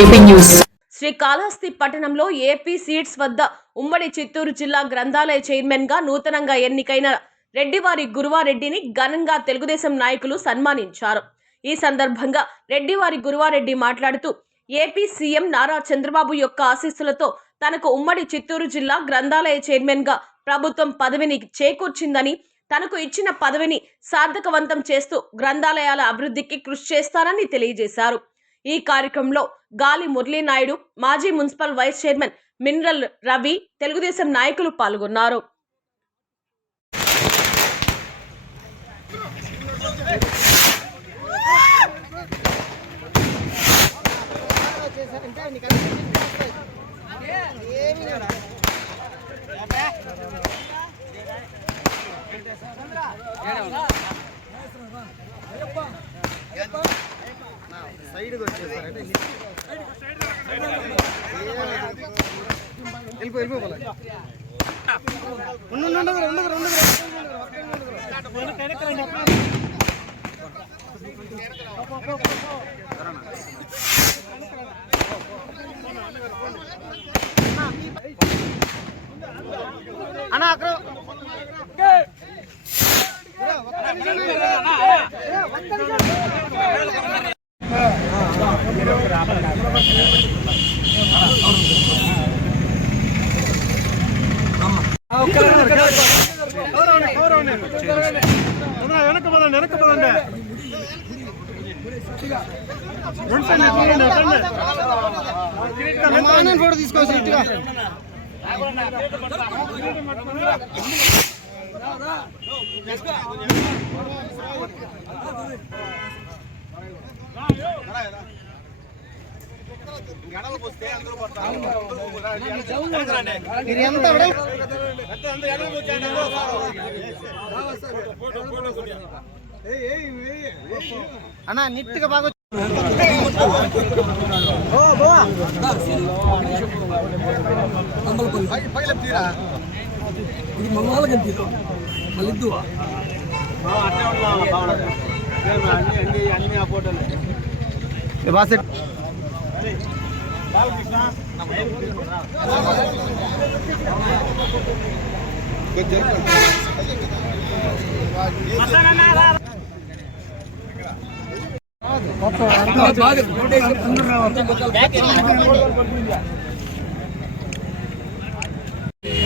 JP news. Srikalahasti పట్టణంలో AP seeds వద్ద ఉమ్మడి చిత్తూరు జిల్లా గ్రంథాలయ చైర్మన్గా నూతనంగా ఎన్నికైన రెడ్డివారి గురువారెడ్డిని ఘనంగా తెలుగుదేశం నాయకులు సన్మానించారు. ఈ సందర్భంగా రెడ్డివారి గురువారెడ్డి మాట్లాడుతూ ఏపీ సీఎం నారా చంద్రబాబు యొక్క ఆశీస్సులతో తనకు ఉమ్మడి చిత్తూరు జిల్లా గ్రంథాలయ చైర్మన్గా ప్రభుత్వం పదవిని చేకూర్చిందని తనకు ఇచ్చిన పదవిని సార్థకవంతం చేస్తూ గ్రంథాలయాల అభివృద్ధికి కృషి చేస్తానని తెలియజేశారు. ఈ కార్యక్రమంలో గాలి మురళీనాయుడు మాజీ municipal vice chairman mineral Ravi Telugu Desam నాయకులు పాల్గొన్నారు సైడ్కి వచ్చేసారంటే వెళ్ళిపో వెళ్ళిపోవాలి ఉండు ఉండు ఉండు ఉండు ఉండు అన్న అక్కడ వెనక పదండి వెనక పదండి ఫోటో తీసుకోవచ్చు ఇట్టుగా మీరు ఎంత అన్న నిట్గా బాగా ఓ బావా ఇది మంగళ గంతి మళ్ళిద్దువా బాస్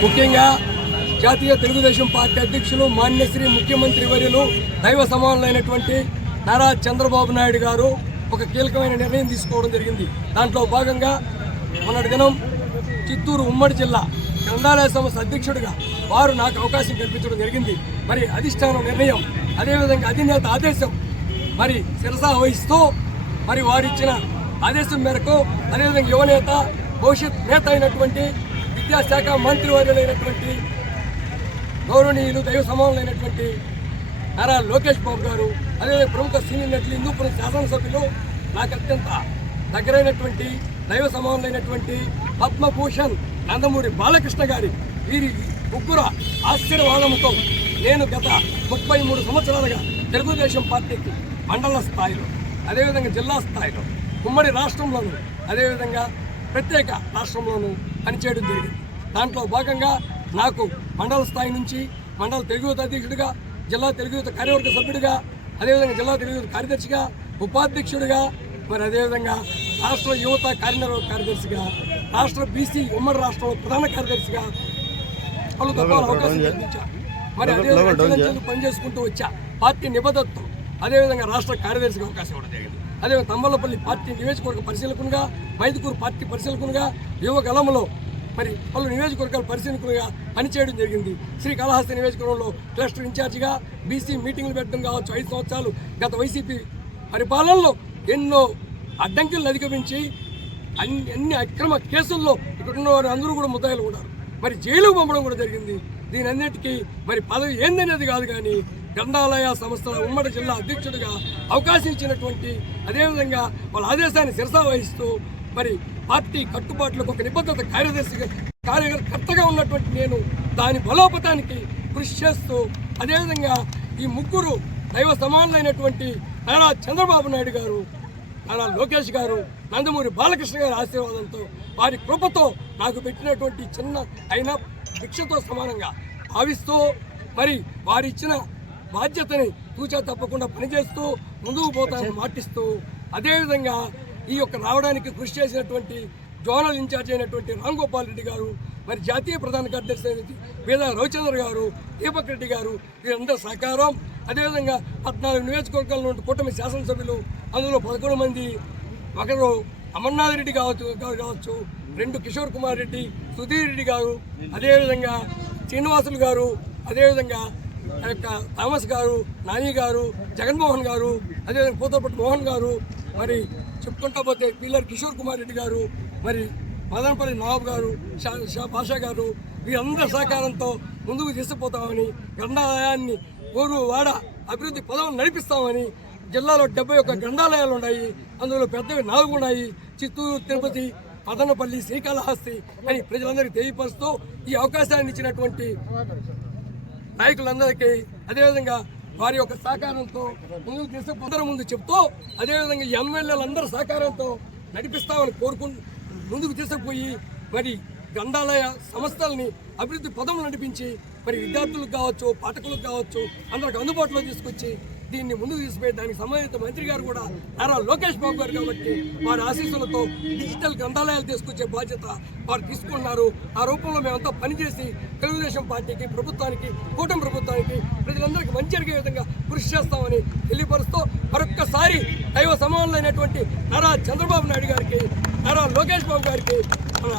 ముఖ్యంగా జాతీయ తెలుగుదేశం పార్టీ అధ్యక్షులు మాన్యశ్రీ ముఖ్యమంత్రి వర్యులు దైవ సమానులైనటువంటి నారా చంద్రబాబు నాయుడు గారు ఒక కీలకమైన నిర్ణయం తీసుకోవడం జరిగింది. దాంట్లో భాగంగా మొన్నటి దినం చిత్తూరు ఉమ్మడి జిల్లా గ్రంథాలయ సంస్థ అధ్యక్షుడిగా వారు నాకు అవకాశం కల్పించడం జరిగింది. మరి అధిష్టానం నిర్ణయం అదేవిధంగా అధినేత ఆదేశం మరి శిరసా వహిస్తూ మరి వారిచ్చిన ఆదేశం మేరకు అదేవిధంగా యువనేత భవిష్యత్ నేత అయినటువంటి విద్యాశాఖ మంత్రివర్యులైనటువంటి గౌరవనీయులు దైవ సమానులైనటువంటి నారా లోకేష్ బాబు గారు అదేవిధంగా ప్రముఖ సీనియర్ నటులు హిందూపురం శాసనసభ్యులు నాకు అత్యంత దగ్గరైనటువంటి దైవ సమానులైనటువంటి పద్మభూషణ్ నందమూరి బాలకృష్ణ గారి వీరి ముగ్గుర ఆశీర్వాదంతో నేను గత ముప్పై మూడు సంవత్సరాలుగా తెలుగుదేశం పార్టీకి మండల స్థాయిలో అదేవిధంగా జిల్లా స్థాయిలో ఉమ్మడి రాష్ట్రంలోను అదేవిధంగా ప్రత్యేక రాష్ట్రంలోనూ పనిచేయడం జరిగింది. దాంట్లో భాగంగా నాకు మండల స్థాయి నుంచి మండల తెలుగు అధ్యక్షుడిగా జిల్లా తెలుగు కార్యవర్గ సభ్యుడిగా అదేవిధంగా జిల్లా తెలుగు కార్యదర్శిగా ఉపాధ్యక్షుడిగా మరి అదేవిధంగా రాష్ట్ర యువత కార్యనిర్వాహక కార్యదర్శిగా రాష్ట్ర బీసీ ఉమ్మడి రాష్ట్రంలో ప్రధాన కార్యదర్శిగా పలు దఫాలు అవకాశం కల్పించారు మరి అదేవిధంగా పనిచేసుకుంటూ వచ్చా. పార్టీ నిబద్ధతతో అదేవిధంగా రాష్ట్ర కార్యదర్శిగా అవకాశం ఇవ్వడం జరిగింది. అదేవిధంగా తమ్మలపల్లి పార్టీ నియోజకవర్గ పరిశీలకునిగా మైదుకూరు పార్టీ పరిశీలకునిగా యువగలంలో మరి పలు నియోజకవర్గాల పరిశీలకులుగా పనిచేయడం జరిగింది. శ్రీకాళహస్తి నియోజకవర్గంలో క్లస్టర్ ఇన్ఛార్జిగా బీసీ మీటింగ్లు పెట్టడం కావచ్చు ఐదు సంవత్సరాలు గత వైసీపీ పరిపాలనలో ఎన్నో అడ్డంకులను అధిగమించి అన్ని అన్ని అక్రమ కేసుల్లో ఇక్కడ ఉన్న వారు అందరూ కూడా ముద్దాయిలు ఉన్నారు. మరి జైలుకు పంపడం కూడా జరిగింది. దీని అన్నిటికీ మరి పదవి ఏందనేది కాదు కానీ గ్రంథాలయ సంస్థల ఉమ్మడి జిల్లా అధ్యక్షుడిగా అవకాశం ఇచ్చినటువంటి అదేవిధంగా వాళ్ళ ఆదేశాన్ని శిరసా వహిస్తూ మరి పార్టీ కట్టుబాట్లకు ఒక నిబద్ధత కార్యదర్శిగా కార్యకర్తగా ఉన్నటువంటి నేను దాని బలోపతానికి కృషి చేస్తూ అదేవిధంగా ఈ ముగ్గురు దైవ సమానులైనటువంటి నారా చంద్రబాబు నాయుడు గారు నారా లోకేష్ గారు నందమూరి బాలకృష్ణ గారి ఆశీర్వాదంతో వారి కృపతో నాకు పెట్టినటువంటి చిన్న అయిన భిక్షతో సమానంగా భావిస్తూ మరి వారి ఇచ్చిన బాధ్యతని తూచా తప్పకుండా పనిచేస్తూ ముందుకు పోతానని మాటిస్తూ అదేవిధంగా ఈ యొక్క రావడానికి కృషి చేసినటువంటి జోనల్ ఇన్ఛార్జ్ అయినటువంటి రామ్ గోపాల్ రెడ్డి గారు మరి జాతీయ ప్రధాన కార్యదర్శి అయినటువంటి వేద రవిచంద్ర గారు దీపక్ రెడ్డి గారు వీరందరూ సహకారం. అదేవిధంగా పద్నాలుగు నియోజకవర్గాల నుండి కూటమి శాసనసభ్యులు అందులో పదకొండు మంది ఒకరు అమర్నాథ్ రెడ్డి కావచ్చు గారు కావచ్చు రెండు కిషోర్ కుమార్ రెడ్డి సుధీర్ రెడ్డి గారు అదేవిధంగా శ్రీనివాసులు గారు అదేవిధంగా ఆ యొక్క థామస్ గారు నాని గారు జగన్మోహన్ గారు అదేవిధంగా పూతపట్టు మోహన్ గారు మరి చెప్పుకుంటా పోతే పిల్లర్ కిషోర్ కుమార్ రెడ్డి గారు మరి మదనపల్లి నవాబ్ గారు షా షా గారు వీరందరి సహకారంతో ముందుకు తీసుకుపోతామని గ్రంథాలయాన్ని ఊరు వాడ అభివృద్ధి పదవులు నడిపిస్తామని జిల్లాలో డెబ్బై ఒక్క గ్రంథాలయాలు ఉన్నాయి. అందులో పెద్దవి నాలుగు ఉన్నాయి. చిత్తూరు తిరుపతి పదనపల్లి శ్రీకాళహస్తి అని ప్రజలందరికీ తెలియపరుస్తూ ఈ అవకాశాన్ని ఇచ్చినటువంటి నాయకులందరికీ అదేవిధంగా వారి యొక్క సహకారంతో ముందుకు తీసుకుపోతారు ముందు చెప్తూ అదేవిధంగా ఎమ్మెల్యేలందరి సహకారంతో నడిపిస్తామని కోరుకు ముందుకు తీసుకుపోయి మరి గ్రంథాలయ సంస్థల్ని అభివృద్ధి పదములు నడిపించి మరి విద్యార్థులకు కావచ్చు పాఠకులకు కావచ్చు అందరికి అందుబాటులో తీసుకొచ్చి దీన్ని ముందుకు తీసుకుపోయి దానికి సంబంధిత మంత్రి గారు కూడా నారా లోకేష్ బాబు గారు కాబట్టి వారి ఆశీస్సులతో డిజిటల్ గ్రంథాలయాలు తీసుకొచ్చే బాధ్యత వారు తీసుకున్నారు ఆ రూపంలో మేమంతా పనిచేసి తెలుగుదేశం పార్టీకి ప్రభుత్వానికి కూటమి ప్రభుత్వానికి ప్రజలందరికీ మంచి జరిగే విధంగా కృషి చేస్తామని తెలియపరుస్తూ మరొక్కసారి దైవ సమానులైనటువంటి నారా చంద్రబాబు నాయుడు గారికి నారా లోకేష్ బాబు గారికి మన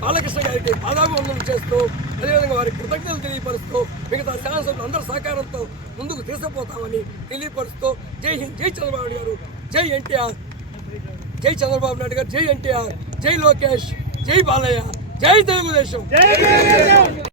బాలకృష్ణ గారికి పాదాభివందనం చేస్తూ అదేవిధంగా వారి కృతజ్ఞతలు తెలియపరుస్తూ మిగతా శాసనసభ్యులు అందరి సహకారంతో ముందుకు తీసుకుపోతామని తెలియపరుస్తూ జై హింద్ జై చంద్రబాబు గారు. జై ఎన్టీఆర్. జై చంద్రబాబు నాయుడు గారు. జై ఎన్టీఆర్. జై లోకేష్. జై బాలయ్య. జై తెలుగుదేశం.